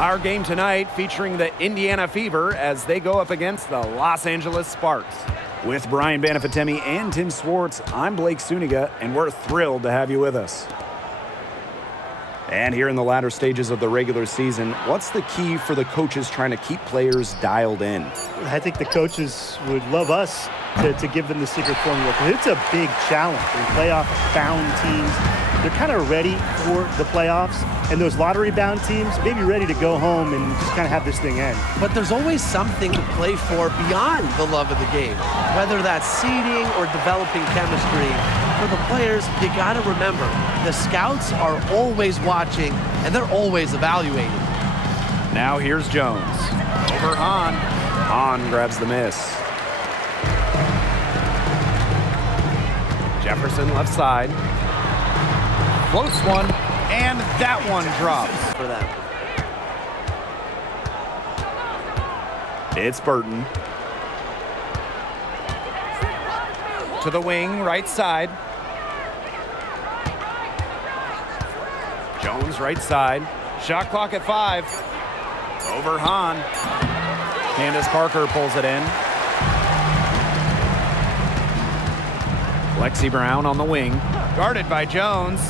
Our game tonight featuring the Indiana Fever as they go up against the Los Angeles Sparks. With Brian Banafitemi and Tim Swartz, I'm Blake Suniga, and we're thrilled to have you with us. And here in the latter stages of the regular season, what's the key for the coaches trying to keep players dialed in? I think the coaches would love us to give them the secret formula, because it's a big challenge. In playoff-bound teams, they're kind of ready for the playoffs, and those lottery-bound teams may be ready to go home and just kind of have this thing end. But there's always something to play for beyond the love of the game, whether that's seeding or developing chemistry. For the players, you got to remember, the scouts are always watching, and they're always evaluating. Now here's Jones. Over Hahn. Hahn grabs the miss. Jefferson left side. Floats one, and that one drops. For them. It's Burton. To the wing, right side. Jones, right side. Shot clock at 5. Over Hahn. Candace Parker pulls it in. Lexi Brown on the wing. Guarded by Jones.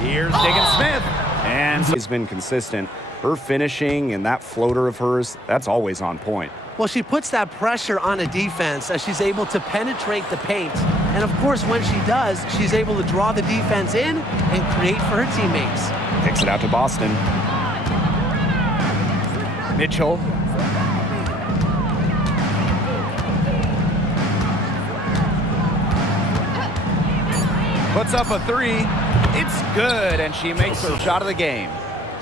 Here's Diggins Smith. And he's been consistent. Her finishing and that floater of hers, that's always on point. Well, she puts that pressure on a defense as she's able to penetrate the paint. And of course, when she does, she's able to draw the defense in and create for her teammates. Kicks it out to Boston. Mitchell. Puts up a 3. It's good, and she makes her shot of the game.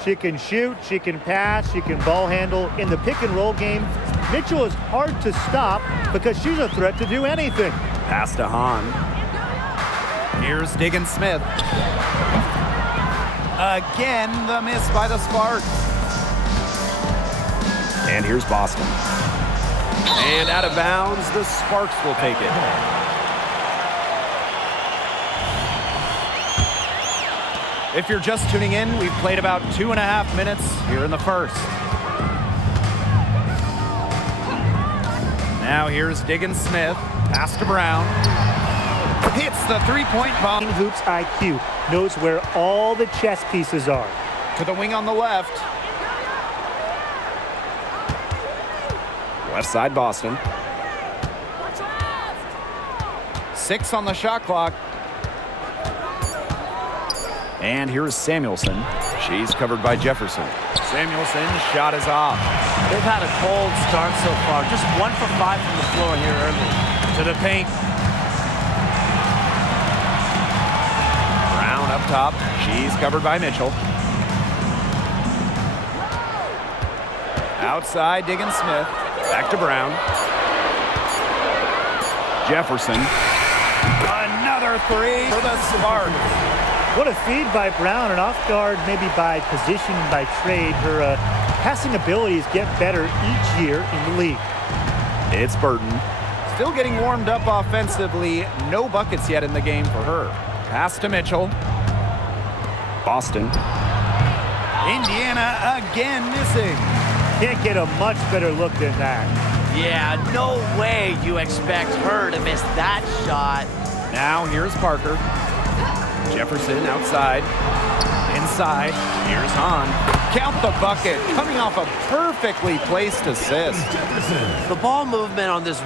She can shoot, she can pass, she can ball handle. In the pick and roll game, Mitchell is hard to stop because she's a threat to do anything. Pass to Hahn. Here's Diggins Smith. Again, the miss by the Sparks. And here's Boston. And out of bounds, the Sparks will take it. If you're just tuning in, we've played about 2.5 minutes here in the first. Now here's Diggins Smith. Pass to Brown. Hits the three-point bomb. Hoops IQ knows where all the chess pieces are. To the wing on the left. Left side Boston. 6 on the shot clock. And here's Samuelson. She's covered by Jefferson. Samuelson's shot is off. They've had a cold start so far. Just 1 for 5 from the floor here early. To the paint. Brown up top. She's covered by Mitchell. Outside, Diggins Smith. Back to Brown. Jefferson. Another 3 for the Sparks. What a feed by Brown, and off guard maybe by position, by trade. Her passing abilities get better each year in the league. It's Burton. Still getting warmed up offensively. No buckets yet in the game for her. Pass to Mitchell. Boston. Indiana again missing. Can't get a much better look than that. Yeah, no way you expect her to miss that shot. Now here's Parker. Jefferson outside. Inside. Here's Hahn. Count the bucket. Coming off a perfectly placed assist. The ball movement on this.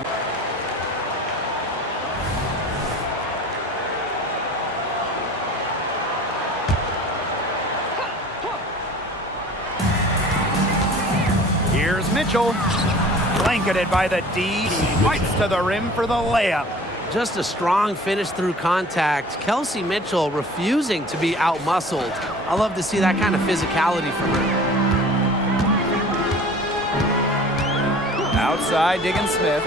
Here's Mitchell. Blanketed by the D. Fights to the rim for the layup. Just a strong finish through contact. Kelsey Mitchell refusing to be out-muscled. I love to see that kind of physicality from her. Outside, Diggins Smith.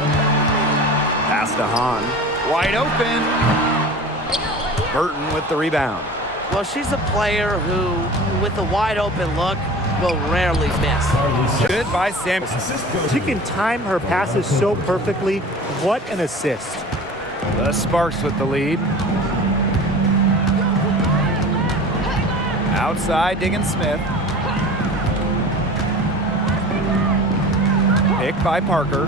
Pass to Hahn. Wide open. Burton with the rebound. Well, she's a player who, with a wide open look, will rarely miss. Good by Samuelson. She can time her passes so perfectly. What an assist. The Sparks with the lead. Outside, Diggins Smith. by Parker.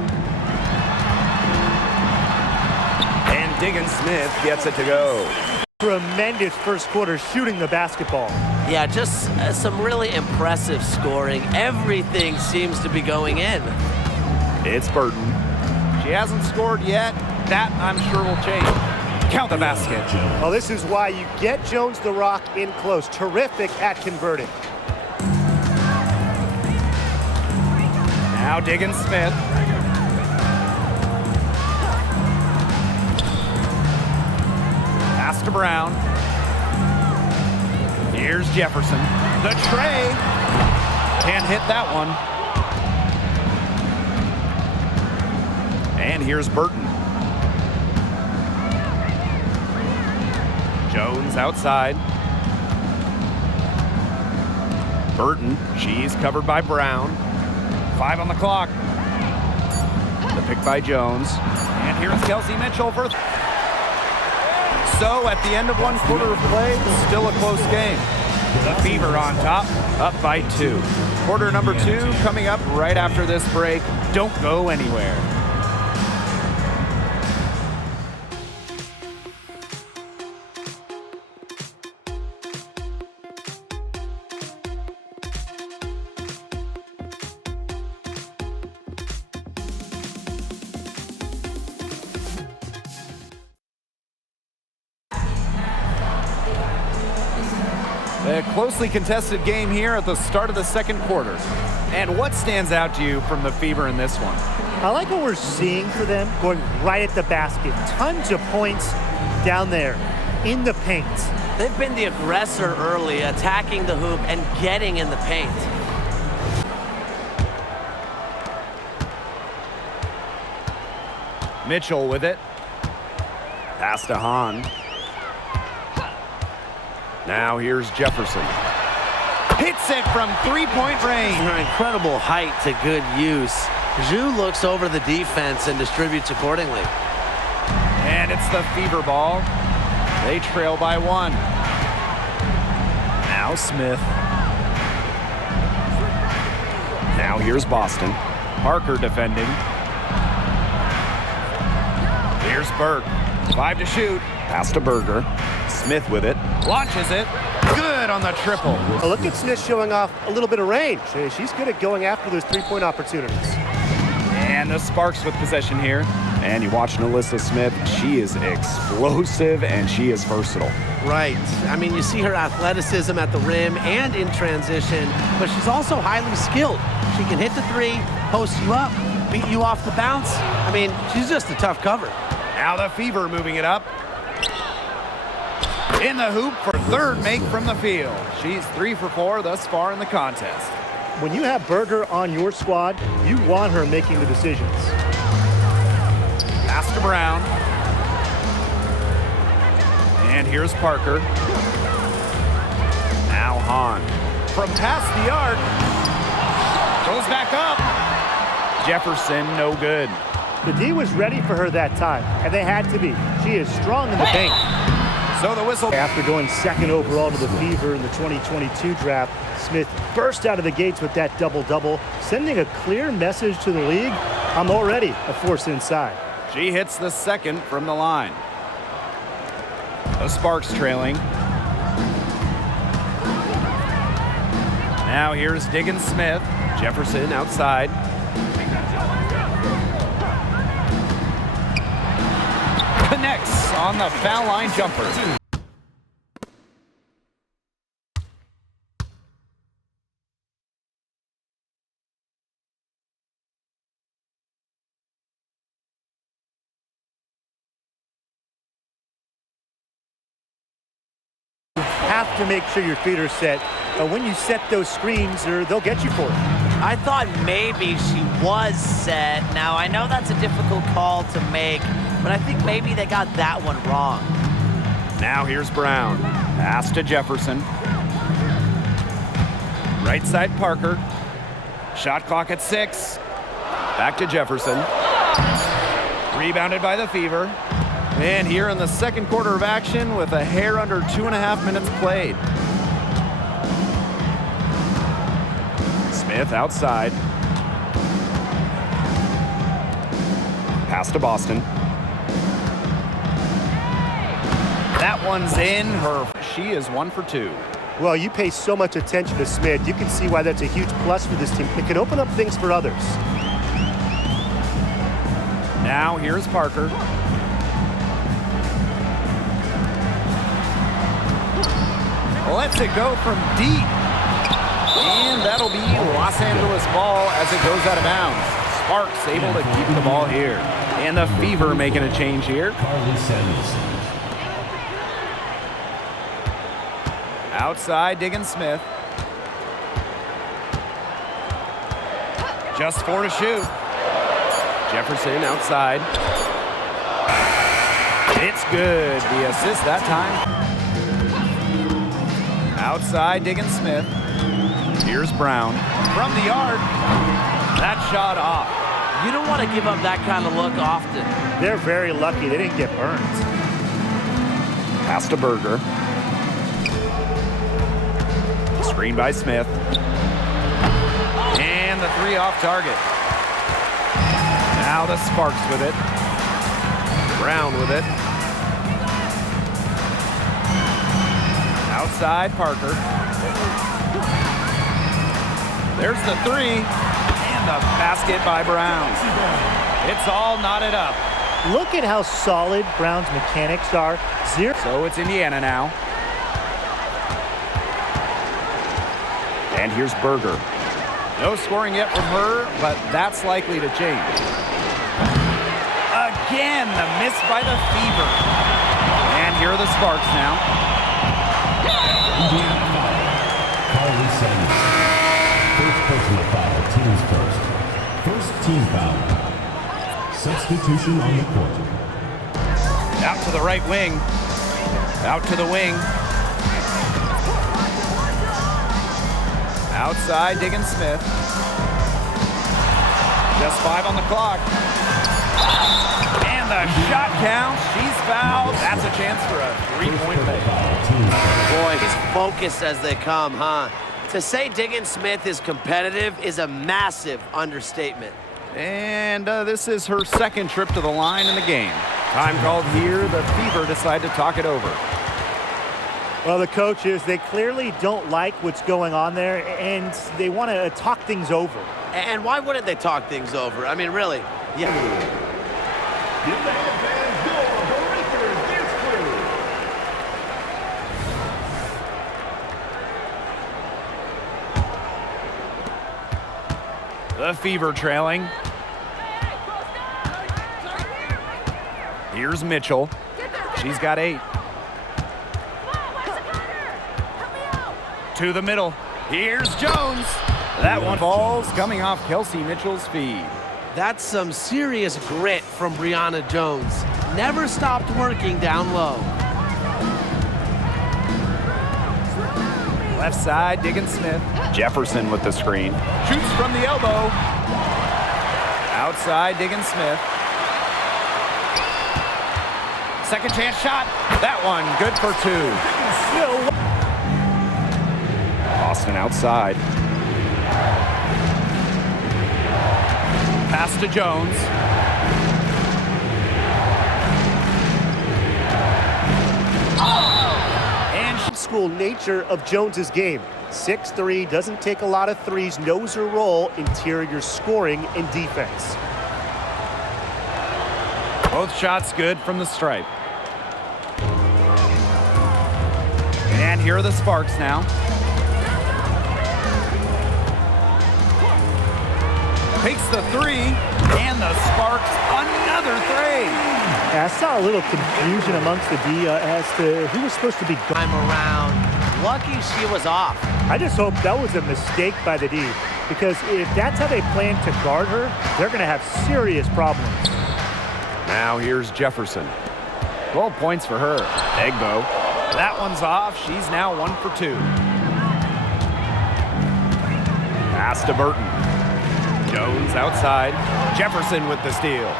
And Diggins Smith gets it to go. Tremendous first quarter shooting the basketball. Yeah, just some really impressive scoring. Everything seems to be going in. It's Burton. She hasn't scored yet. That, I'm sure, will change. Count the basket. Well, this is why you get Jones the Rock in close. Terrific at converting. Now Diggins Smith. Pass to Brown. Here's Jefferson. The tray. Can't hit that one. And here's Burton. Jones outside. Burton, she's covered by Brown. 5 on the clock. The pick by Jones. And here's Kelsey Mitchell for... So at the end of one quarter of play, still a close game. The Fever on top, up by 2. Quarter number 2 coming up right after this break. Don't go anywhere. A closely contested game here at the start of the second quarter. And what stands out to you from the Fever in this one? I like what we're seeing for them, going right at the basket. Tons of points down there in the paint. They've been the aggressor early, attacking the hoop and getting in the paint. Mitchell with it. Pass to Hahn. Now here's Jefferson. Hits it from three-point range. Her incredible height to good use. Zhu looks over the defense and distributes accordingly. And it's the Fever ball. They trail by 1. Now Smith. Now here's Boston. Parker defending. Here's Burke. 5 to shoot. Pass to Berger. Smith with it. Launches it. Good on the triple. Well, look at Smith showing off a little bit of range. She's good at going after those three-point opportunities. And the Sparks with possession here. And you watch Alyssa Smith. She is explosive and she is versatile. Right. I mean, you see her athleticism at the rim and in transition, but she's also highly skilled. She can hit the 3, post you up, beat you off the bounce. I mean, she's just a tough cover. Now the Fever moving it up. In the hoop for third make from the field. She's 3 for 4 thus far in the contest. When you have Berger on your squad, you want her making the decisions. Pass to Brown. And here's Parker. Now Hahn. From past the arc. Goes back up. Jefferson, no good. The D was ready for her that time, and they had to be. She is strong in the paint. So the whistle. After going 2nd overall to the Fever in the 2022 draft, Smith burst out of the gates with that double-double, sending a clear message to the league. I'm already a force inside. She hits the 2nd from the line. The Sparks trailing. Now here's Diggins Smith. Jefferson outside. Connects on the foul line jumper. You have to make sure your feet are set. When you set those screens, they'll get you for it. I thought maybe she was set. Now, I know that's a difficult call to make, but I think maybe they got that one wrong. Now here's Brown. Pass to Jefferson. Right side Parker. Shot clock at 6. Back to Jefferson. Rebounded by the Fever. And here in the second quarter of action with a hair under 2.5 minutes played. Smith outside. Pass to Boston. That one's in. She is 1 for 2. Well, you pay so much attention to Smith. You can see why that's a huge plus for this team. It can open up things for others. Now here's Parker. Lets it go from deep. And that'll be Los Angeles ball as it goes out of bounds. Sparks able to keep the ball here. And the Fever making a change here. Outside, Diggin Smith. Just 4 to shoot. Jefferson outside. It's good. The assist that time. Outside, Diggin Smith. Here's Brown. From the arc. That shot off. You don't want to give up that kind of look often. They're very lucky they didn't get burned. Pass to Berger. Screen by Smith. And the 3 off target. Now the Sparks with it. Brown with it. Outside, Parker. There's the 3. And the basket by Brown. It's all knotted up. Look at how solid Brown's mechanics are. 0. So it's Indiana now. And here's Berger. No scoring yet from her, but that's likely to change. Again, the miss by the Fever. And here are the Sparks now. Indiana foul. Carly Sanders. First personal foul, team's first. First team foul. Substitution on the court. Out to the right wing. Out to the wing. Outside, Diggin Smith. Just 5 on the clock. And the shot counts. She's fouled. That's a chance for a 3-point play. Boy, he's focused as they come, huh? To say Diggin Smith is competitive is a massive understatement. And this is her second trip to the line in the game. Time called here. The Fever decide to talk it over. Well, the coaches, they clearly don't like what's going on there, and they want to talk things over. And why wouldn't they talk things over? I mean, really, yeah. The Fever trailing. Here's Mitchell. She's got 8. To the middle. Here's Jones. That one falls, coming off Kelsey Mitchell's feed. That's some serious grit from Brianna Jones. Never stopped working down low. Left side, Diggin Smith. Jefferson with the screen. Shoots from the elbow. Outside, Diggin Smith. Second chance shot. That one good for 2. Boston outside. Pass to Jones. And School nature of Jones's game. 6'3", doesn't take a lot of threes, knows her role, interior scoring and defense. both shots good from the stripe. And here are the Sparks now. Takes the 3, and the Sparks another 3. Yeah, I saw a little confusion amongst the D as to who was supposed to be Time around. Lucky she was off. I just hope that was a mistake by the D, because if that's how they plan to guard her, they're going to have serious problems. Now here's Jefferson. 12 points for her. Egbo. That one's off. She's now 1 for 2. Pass to Burton. Jones outside. Jefferson with the steal.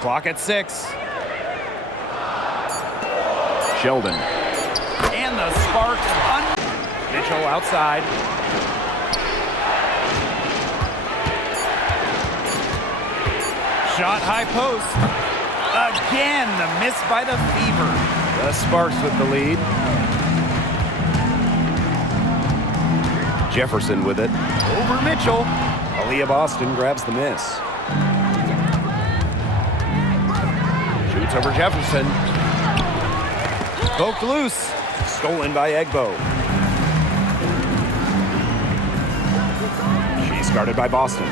Clock at 6. Sheldon. And the Sparks. Mitchell outside. Shot high post. Again, the miss by the Fever. The Sparks with the lead. Jefferson with it. Over Mitchell. Aaliyah Boston grabs the miss. Shoots over Jefferson. Poked loose. Stolen by Egbo. She's guarded by Boston.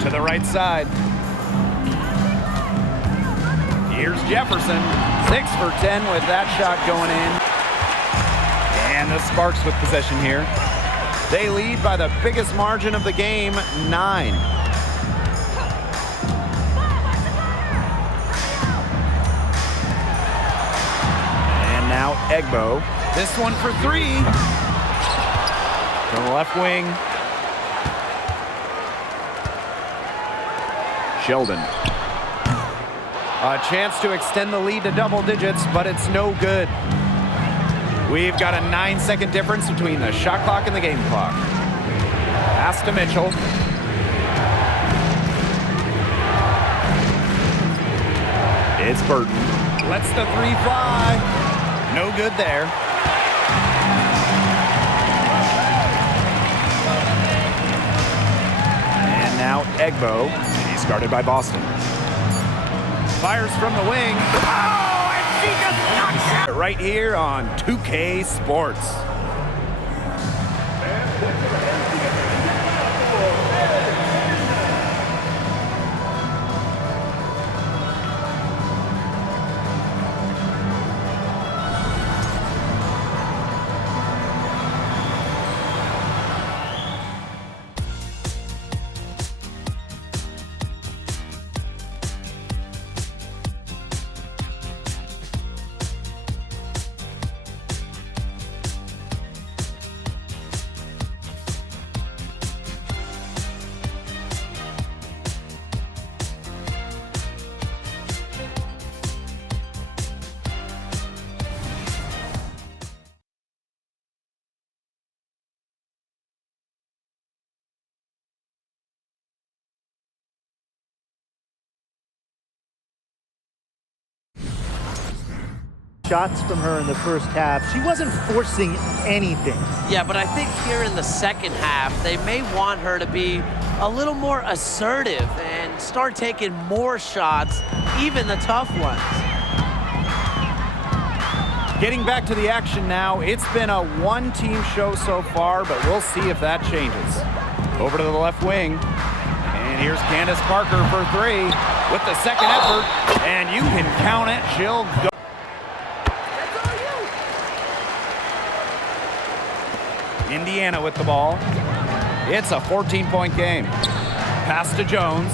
To the right side. Here's Jefferson. 6 for 10 with that shot going in. And the Sparks with possession here. They lead by the biggest margin of the game, 9. And now Egbo. This one for 3. From the left wing. Sheldon. A chance to extend the lead to double digits, but it's no good. We've got a 9-second difference between the shot clock and the game clock. Pass to Mitchell. It's Burton. Lets the 3 fly. No good there. And now Egbo. He's guarded by Boston. Fires from the wing. Oh, and she just knocks it! Right here on 2K Sports. Shots from her in the first half. She wasn't forcing anything. Yeah, but I think here in the second half, they may want her to be a little more assertive and start taking more shots, even the tough ones. Getting back to the action now. It's been a one-team show so far, but we'll see if that changes. Over to the left wing. And here's Candace Parker for 3 with the second effort. And you can count it. She'll go. Indiana with the ball. It's a 14-point game. Pass to Jones.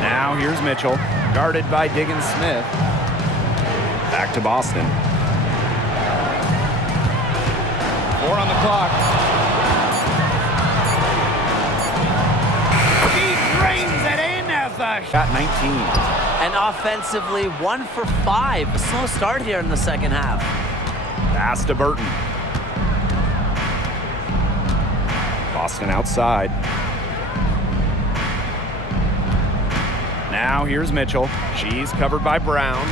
Now here's Mitchell, guarded by Diggins Smith. Back to Boston. 4 on the clock. He drains it in as a shot 19. And offensively, 1 for 5. A slow start here in the second half. Pass to Burton. Boston outside. Now here's Mitchell. She's covered by Brown.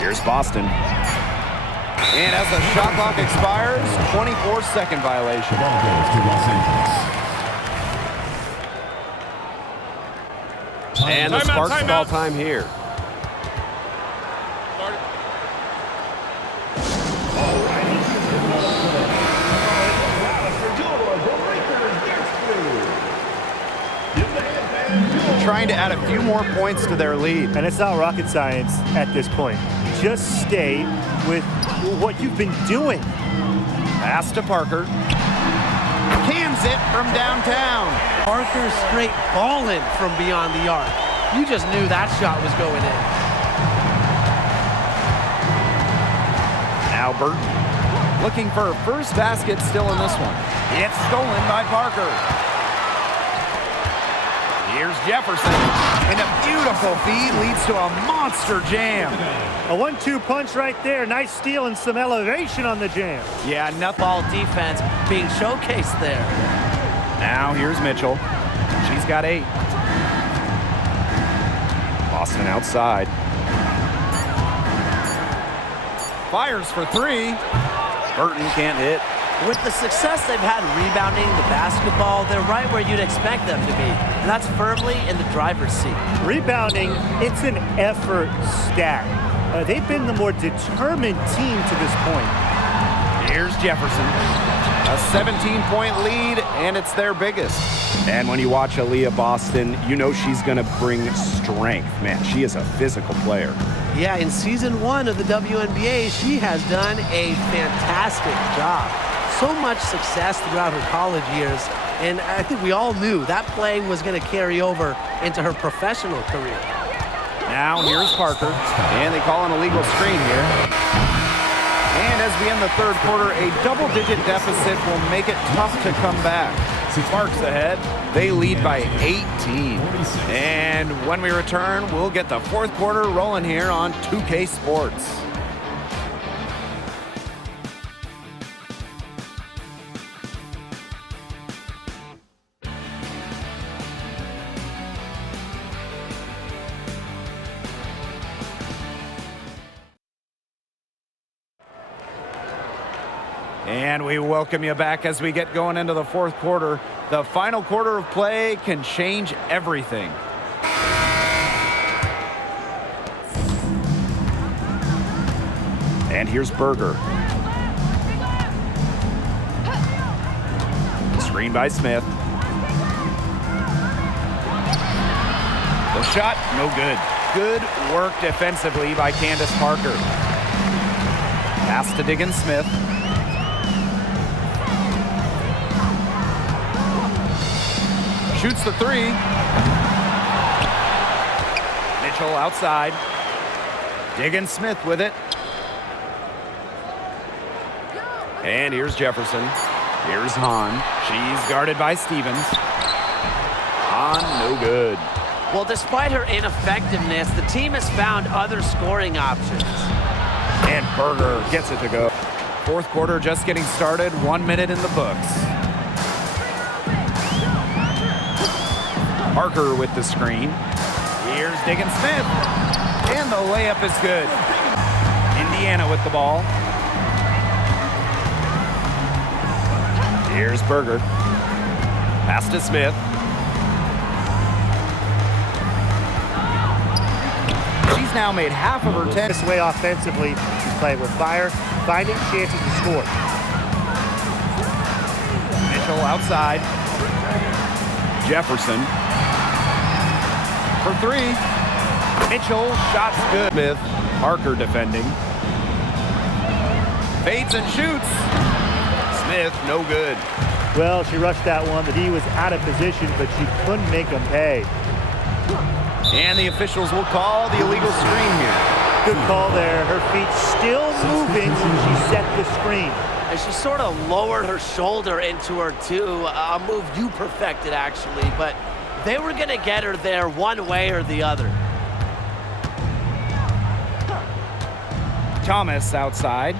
Here's Boston. And as the shot clock expires, 24-second violation. Ball goes to Los Angeles. And the Sparks call time here. Trying to add a few more points to their lead. And it's not rocket science at this point. Just stay with what you've been doing. Pass to Parker. Cans it from downtown. Parker straight balling from beyond the arc. You just knew that shot was going in. Now Burton looking for her first basket still in this one. It's stolen by Parker. Here's Jefferson, and a beautiful feed leads to a monster jam. A 1-2 punch right there. Nice steal and some elevation on the jam. Yeah, nothing. Ball defense being showcased there. Now here's Mitchell. She's got 8. Boston outside. Fires for 3. Burton can't hit. With the success they've had rebounding the basketball, they're right where you'd expect them to be. And that's firmly in the driver's seat. Rebounding, it's an effort stat. They've been the more determined team to this point. Here's Jefferson. A 17-point lead, and it's their biggest. And when you watch Aaliyah Boston, you know she's going to bring strength. Man, she is a physical player. Yeah, in season 1 of the WNBA, she has done a fantastic job. So much success throughout her college years, and I think we all knew that play was going to carry over into her professional career. Now here's Parker, and they call an illegal screen here. And as we end the third quarter, a double-digit deficit will make it tough to come back. Sparks ahead. They lead by 18. And when we return, we'll get the fourth quarter rolling here on 2K Sports. And we welcome you back as we get going into the fourth quarter. The final quarter of play can change everything. And here's Berger. Screen by Smith. The shot, no good. Good work defensively by Candace Parker. Pass to Diggins Smith. Shoots the 3. Mitchell outside. Diggins Smith with it. And here's Jefferson. Here's Hahn. She's guarded by Stevens. Hahn, no good. Well, despite her ineffectiveness, the team has found other scoring options. And Berger gets it to go. Fourth quarter just getting started. 1 minute in the books. Parker with the screen. Here's Diggins Smith. And the layup is good. Indiana with the ball. Here's Berger. Pass to Smith. She's now made half of her 10. This way offensively, she's playing with fire, finding chances to score. Mitchell outside. Jefferson. For 3. Mitchell, shots good. Smith, Parker defending. Fades and shoots. Smith, no good. Well, she rushed that one. The D was out of position, but she couldn't make them pay. And the officials will call the illegal screen here. Good call there. Her feet still moving when she set the screen. And she sort of lowered her shoulder into her, too. A move you perfected, actually. But they were going to get her there one way or the other. Thomas outside.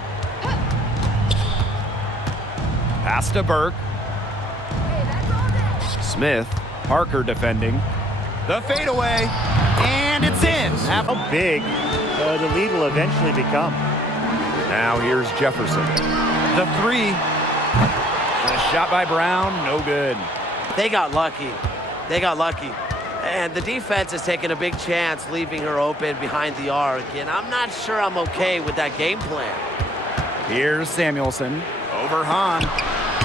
Pass to Burke. Smith, Parker defending. The fadeaway, and it's in. How big the lead will eventually become. Now here's Jefferson. The 3. The shot by Brown, no good. They got lucky. They got lucky. And the defense has taken a big chance leaving her open behind the arc, and I'm not sure I'm okay with that game plan. Here's Samuelson. Over Hahn.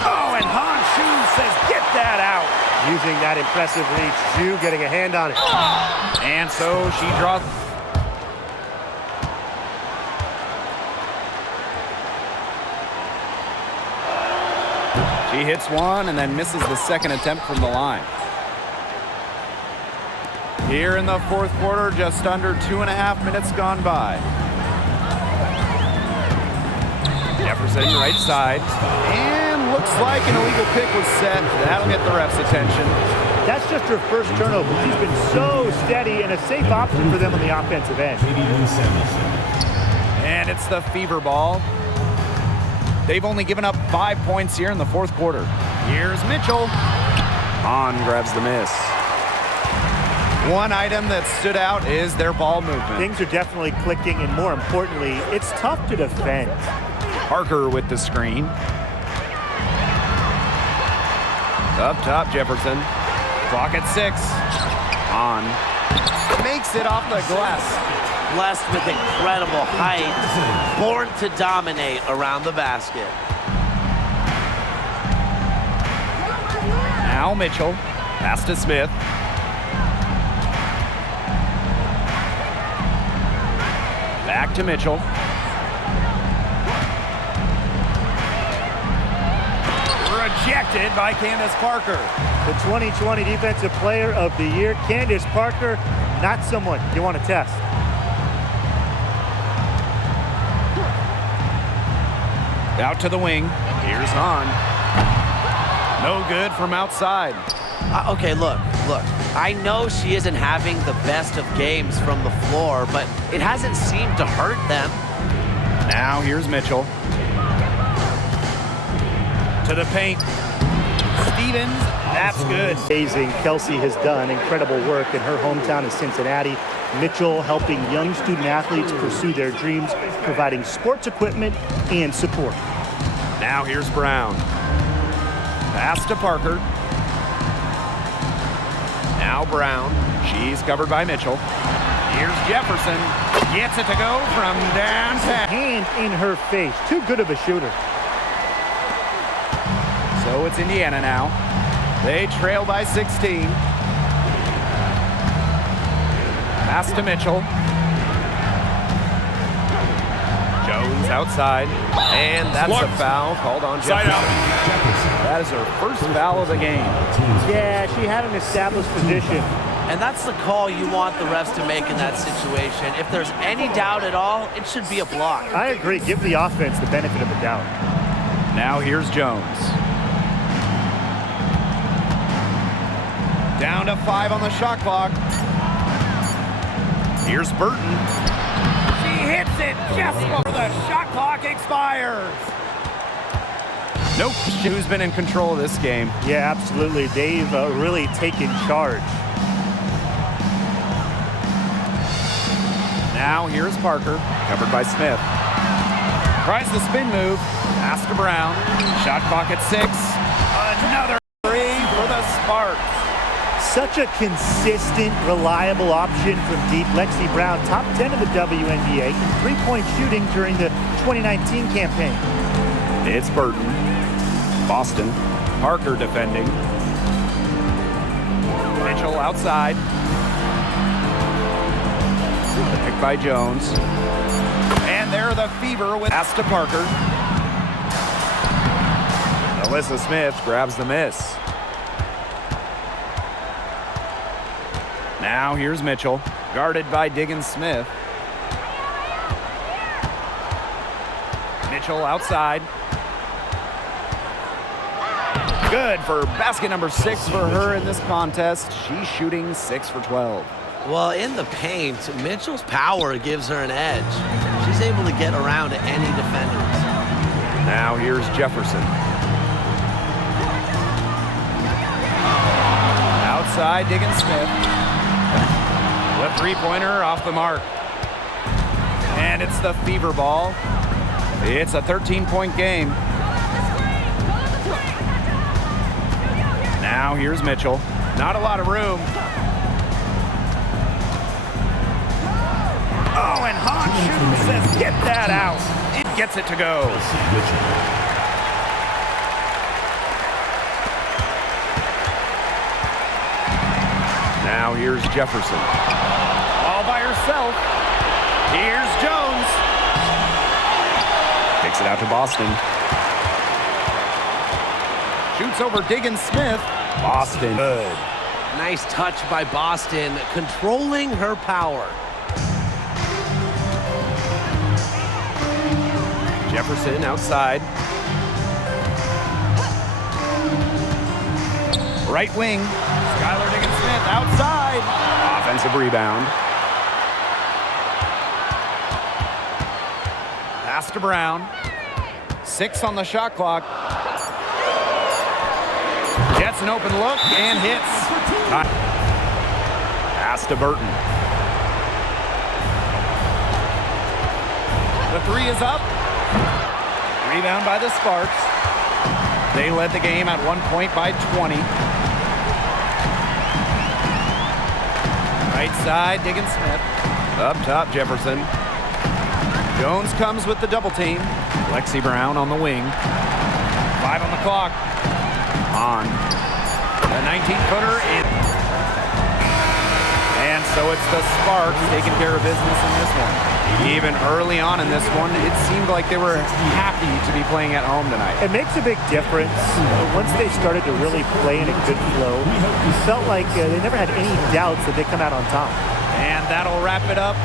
Oh, and Hahn Shu says, get that out. Using that impressive reach, Shu getting a hand on it. And so she draws. She hits one and then misses the second attempt from the line. Here in the fourth quarter, just under 2.5 minutes gone by. Jefferson, right side. And looks like an illegal pick was set. That'll get the ref's attention. That's just her first turnover. She's been so steady and a safe option for them on the offensive end. And it's the Fever ball. They've only given up 5 points here in the fourth quarter. Here's Mitchell. Hahn grabs the miss. One item that stood out is their ball movement. Things are definitely clicking, and more importantly, it's tough to defend. Parker with the screen. Up top, Jefferson. Clock at 6. On. Makes it off the glass. Blessed with incredible height, born to dominate around the basket. Now Mitchell. Pass to Smith. Back to Mitchell. Rejected by Candace Parker. The 2020 Defensive Player of the Year, Candace Parker, not someone you want to test. Out to the wing. Here's Hahn. No good from outside. Okay, look. I know she isn't having the best of games from the floor, but it hasn't seemed to hurt them. Now here's Mitchell. To the paint. Stevens, that's good. Amazing. Kelsey has done incredible work in her hometown of Cincinnati. Mitchell helping young student athletes pursue their dreams, providing sports equipment and support. Now here's Brown. Pass to Parker. Now Brown. She's covered by Mitchell. Here's Jefferson. Gets it to go from downtown. Hand in her face. Too good of a shooter. So it's Indiana now. They trail by 16. Pass to Mitchell. Jones outside. And that's a foul called on Jefferson. That is her first foul of the game. Yeah, she had an established position. And that's the call you want the refs to make in that situation. If there's any doubt at all, it should be a block. I agree. Give the offense the benefit of the doubt. Now here's Jones. Down to 5 on the shot clock. Here's Burton. She hits it just before the shot clock expires. Nope. Who's been in control of this game? Yeah, absolutely. They've really taken charge. Now here's Parker, covered by Smith. Tries the spin move. Pass to Brown. Shot clock at 6. Another 3 for the Sparks. Such a consistent, reliable option from deep. Lexi Brown, top 10 of the WNBA in three-point shooting during the 2019 campaign. It's Burton. Boston. Parker defending. Mitchell outside. Picked by Jones. And there the Fever with pass to Parker. Alyssa Smith grabs the miss. Now here's Mitchell, guarded by Diggins Smith. Mitchell outside. Good for basket number 6 for her in this contest. She's shooting 6 for 12. Well, in the paint, Mitchell's power gives her an edge. She's able to get around to any defenders. Now here's Jefferson. Outside, Diggins Smith. The three-pointer off the mark. And it's the Fever ball. It's a 13-point game. Now here's Mitchell. Not a lot of room. Oh, and Hahn shooting says, get that out. It gets it to go. Now here's Jefferson. All by herself. Here's Jones. Kicks it out to Boston. Shoots over Diggins Smith. Boston. Good. Nice touch by Boston, controlling her power. Jefferson outside. Right wing. Skylar outside. Offensive rebound. Pass to Brown. 6 on the shot clock. Gets an open look and hits. Pass to Burton. The 3 is up. Rebound by the Sparks. They led the game at 1 point by 20. Right side, Diggins Smith. Up top, Jefferson. Jones comes with the double team. Lexi Brown on the wing. 5 on the clock. On. The 19-footer in. And so it's the Sparks taking care of business in this one. Even early on in this one, it seemed like they were happy to be playing at home tonight. It makes a big difference. Once they started to really play in a good flow, you felt like they never had any doubts that they come out on top. And that'll wrap it up